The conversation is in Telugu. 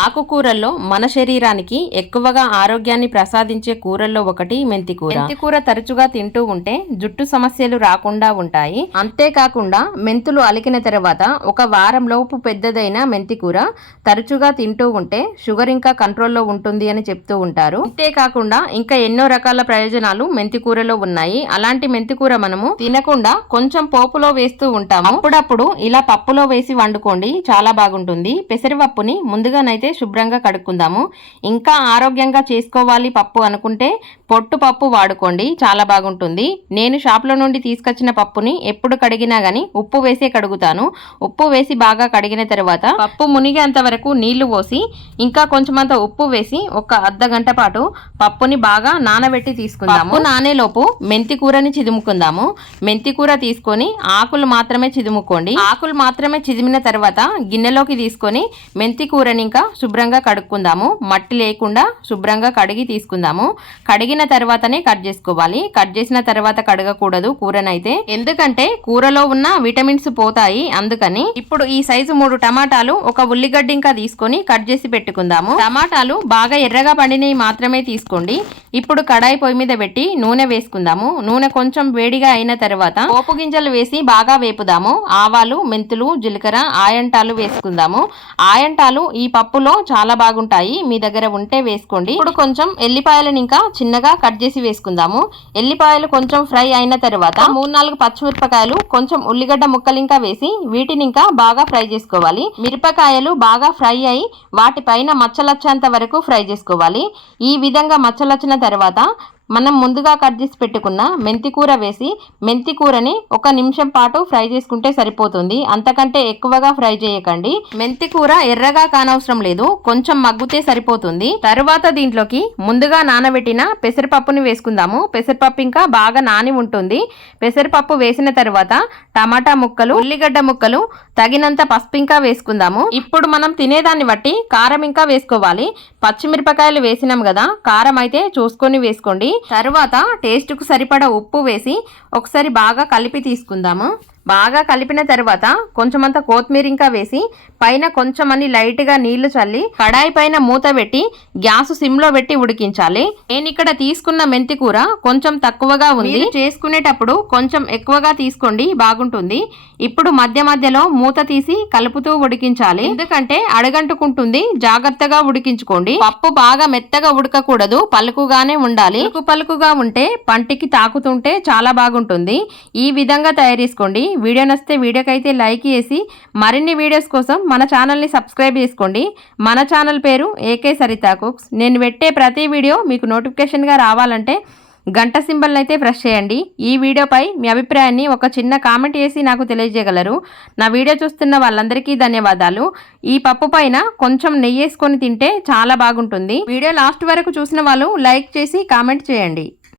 ఆకుకూరల్లో మన శరీరానికి ఎక్కువగా ఆరోగ్యాన్ని ప్రసాదించే కూరల్లో ఒకటి మెంతి కూర. మెంతి కూర తరచుగా తింటూ ఉంటే జుట్టు సమస్యలు రాకుండా ఉంటాయి. అంతేకాకుండా మెంతులు అలికిన తర్వాత ఒక వారం లోపు పెద్దదైన మెంతి కూర తరచుగా తింటూ ఉంటే షుగర్ ఇంకా కంట్రోల్లో ఉంటుంది అని చెప్తూ ఉంటారు. అంతేకాకుండా ఇంకా ఎన్నో రకాల ప్రయోజనాలు మెంతి కూరలో ఉన్నాయి. అలాంటి మెంతి కూర మనము తినకుండా కొంచెం పోపులో వేస్తూ ఉంటాము. అప్పుడప్పుడు ఇలా పప్పులో వేసి వండుకోండి చాలా బాగుంటుంది. పెసరపప్పుని ముందుగానైతే శుభ్రంగా కడుక్కుందాము. ఇంకా ఆరోగ్యంగా చేసుకోవాలి పప్పు అనుకుంటే పొట్టు పప్పు వాడుకోండి చాలా బాగుంటుంది. నేను షాప్లో నుండి తీసుకొచ్చిన పప్పుని ఎప్పుడు కడిగినా కానీ ఉప్పు వేసే కడుగుతాను. ఉప్పు వేసి బాగా కడిగిన తర్వాత పప్పు మునిగేంత వరకు నీళ్ళు పోసి ఇంకా కొంచెమంత ఉప్పు వేసి ఒక అర్ధ గంట పాటు పప్పుని బాగా నానబెట్టి తీసుకుందాము. నానేలోపు మెంతి కూరని చిదుముకుందాము. మెంతి కూర తీసుకొని ఆకులు మాత్రమే చిదుముకోండి. ఆకులు మాత్రమే చిదిమిన తర్వాత గిన్నెలోకి తీసుకొని మెంతి కూరని ఇంకా శుభ్రంగా కడుక్కుందాము. మట్టి లేకుండా శుభ్రంగా కడిగి తీసుకుందాము. కడిగిన తర్వాతనే కట్ చేసుకోవాలి. కట్ చేసిన తర్వాత కడగకూడదు కూరనైతే. ఎందుకంటే కూరలో ఉన్న విటమిన్స్ పోతాయి అందుకని ఇప్పుడు ఈ సైజు మూడు టమాటాలు ఒక ఉల్లిగడ్డ ఇంకా తీసుకొని కట్ చేసి పెట్టుకుందాము. టమాటాలు బాగా ఎర్రగా పండినవి మాత్రమే తీసుకోండి. ఇప్పుడు కడాయి పొయ్యి మీద పెట్టి నూనె వేసుకుందాము. నూనె కొంచెం వేడిగా అయిన తర్వాత పోపు గింజలు వేసి బాగా వేపుదాము. ఆవాలు మెంతులు జీలకర్ర ఆయంటాలు వేసుకుందాము. ఆయంటాలు ఈ పప్పు పప్పులో చాలా బాగుంటాయి. మీ దగ్గర ఉంటే వేసుకోండి. ఇప్పుడు కొంచెం ఎల్లిపాయలను ఇంకా చిన్నగా కట్ చేసి వేసుకుందాము. ఎల్లిపాయలు కొంచెం ఫ్రై అయిన తర్వాత మూడు నాలుగు పచ్చిమిరపకాయలు కొంచెం ఉల్లిగడ్డ ముక్కలు ఇంకా వేసి వీటిని ఇంకా బాగా ఫ్రై చేసుకోవాలి. మిరపకాయలు బాగా ఫ్రై అయి వాటిపైన మచ్చలొచ్చేంత వరకు ఫ్రై చేసుకోవాలి. ఈ విధంగా మచ్చలొచ్చిన తర్వాత మనం ముందుగా కట్ చేసి పెట్టుకున్న మెంతి కూర వేసి మెంతి కూరని ఒక నిమిషం పాటు ఫ్రై చేసుకుంటే సరిపోతుంది. అంతకంటే ఎక్కువగా ఫ్రై చేయకండి. మెంతి కూర ఎర్రగా కానవసరం లేదు. కొంచెం మగ్గుతే సరిపోతుంది. తరువాత దీంట్లోకి ముందుగా నానబెట్టిన పెసరపప్పుని వేసుకుందాము. పెసరపప్పు ఇంకా బాగా నాని ఉంటుంది. పెసరపప్పు వేసిన తర్వాత టమాటా ముక్కలు ఉల్లిగడ్డ ముక్కలు తగినంత పసుపు ఇంకా వేసుకుందాము. ఇప్పుడు మనం తినేదాన్ని బట్టి కారం ఇంకా వేసుకోవాలి. పచ్చిమిరపకాయలు వేసినాం కదా కారం అయితే చూసుకొని వేసుకోండి. తర్వాత టేస్ట్కు సరిపడా ఉప్పు వేసి ఒకసారి బాగా కలిపి తీసుకుందాము. బాగా కలిపిన తర్వాత కొంచెమంత కొత్తిమీర ఇంకా వేసి పైన కొంచెం అని లైట్గా నీళ్ళు చల్లి కడాయి పైన మూత పెట్టి గ్యాస్ సిమ్లో పెట్టి ఉడికించాలి. నేను ఇక్కడ తీసుకున్న మెంతి కూర కొంచెం తక్కువగా ఉంది. చేసుకునేటప్పుడు కొంచెం ఎక్కువగా తీసుకోండి బాగుంటుంది. ఇప్పుడు మధ్య మధ్యలో మూత తీసి కలుపుతూ ఉడికించాలి. ఎందుకంటే అడగంటుకుంటుంది జాగ్రత్తగా ఉడికించుకోండి. పప్పు బాగా మెత్తగా ఉడకకూడదు పలుకుగానే ఉండాలి. పలుకు పలుకుగా ఉంటే పంటికి తాకుతుంటే చాలా బాగుంటుంది. ఈ విధంగా తయారు చేసుకోండి. వీడియో నచ్చితే వీడియోకైతే లైక్ చేసి మరిన్ని వీడియోస్ కోసం మన ఛానల్ని సబ్స్క్రైబ్ చేసుకోండి. మన ఛానల్ పేరు ఏకే సరితా కుక్స్. నేను పెట్టే ప్రతి వీడియో మీకు నోటిఫికేషన్గా రావాలంటే గంట సింబల్ని అయితే ప్రెస్ చేయండి. ఈ వీడియోపై మీ అభిప్రాయాన్ని ఒక చిన్న కామెంట్ చేసి నాకు తెలియజేయగలరు. నా వీడియో చూస్తున్న వాళ్ళందరికీ ధన్యవాదాలు. ఈ పప్పు పైన కొంచెం నెయ్యి వేసుకొని తింటే చాలా బాగుంటుంది. వీడియో లాస్ట్ వరకు చూసిన వాళ్ళు లైక్ చేసి కామెంట్ చేయండి.